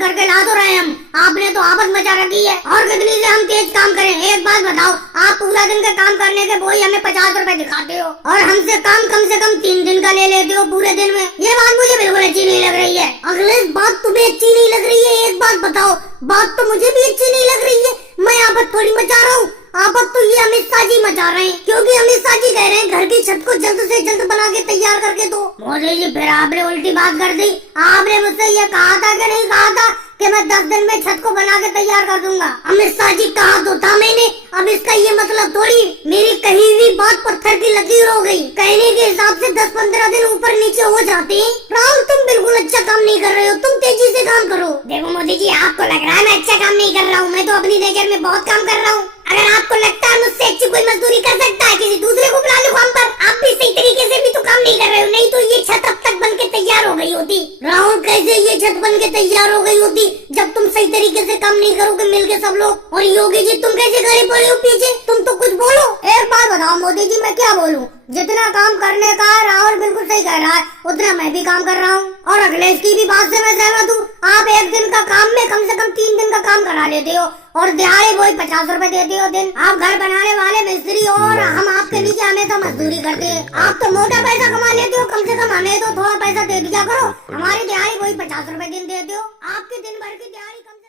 करके ला तो रहे हम, आपने तो आपस मचा रखी है। और कितनी से हम तेज काम करें? एक बात बताओ, आप पूरा दिन का काम करने के वही हमें 50 रुपए दिखाते हो और हमसे काम कम से कम 3 दिन का ले लेते हो पूरे दिन में। ये बात मुझे बिल्कुल अच्छी नहीं लग रही है। अखिलेश, बात तुम्हें अच्छी नहीं लग रही है, एक बात बताओ। बात तो मुझे भी अच्छी नहीं लग रही है, मैं आपत थोड़ी मचा रहा हूँ। आपत तो ये अमित शाह जी मचा रहे हैं, क्योंकि अमित शाह जी कह रहे हैं घर की छत को जल्द से जल्द बना के तैयार करके दो। मोदी जी, फिर आपने उल्टी बात कर दी। आपने मुझसे ये कहा था कि नहीं कहा था कि मैं 10 दिन में छत को बना के तैयार कर दूंगा? अमित शाह जी, कहा तो था मैंने। अब इसका ये मतलब थोड़ी मेरी कही हुई बात पत्थर की लकीर हो गई। कहने के हिसाब से 10-15 दिन ऊपर नीचे हो जाते हैं। राहुल, तुम बिल्कुल अच्छा काम नहीं कर रहे हो, तुम तेजी से काम करो। देखो मोदी जी, आपको लग रहा है मैं अच्छा काम नहीं कर रहा हूँ, मैं तो अपनी नजर में बहुत काम कर रहा हूँ। अगर आपको लगता है मुझसे अच्छी कोई मजदूरी कर सकता है, किसी दूसरे को बुला लो काम पर। आप भी सही तरीके से भी तो काम नहीं कर रहे हो, नहीं तो ये छत अब तक बन के तैयार हो गई होती। राहुल, कैसे ये छत बन के तैयार हो गई होती जब तुम सही तरीके से काम नहीं करोगे मिलके सब लोग? और योगी जी, तुम कैसे खड़े पड़े हो पीछे? तुम तो कुछ बोलो। एक बात बताओ मोदी जी, मैं क्या बोलूं? जितना काम करने का राहुल बिल्कुल सही कह रहा है, उतना मैं भी काम कर रहा हूँ। और अखिलेश की भी बात से मैं सहमत हूँ। आप एक दिन का काम में कम से कम 3 दिन का काम करा लेते हो और दिहाड़ी वही 50 रुपए देते हो दिन। आप घर बनाने वाले मिस्त्री और हम आपके नीचे हमेशा मजदूरी करते हैं। आप तो मोटा पैसा कमा लेते हो, कम से कम हमें तो थोड़ा पैसा दे दिया करो। हमारी दिहाड़ी वही 50 रुपए दिन देते हो, आपके दिन भर की दिहाड़ी कम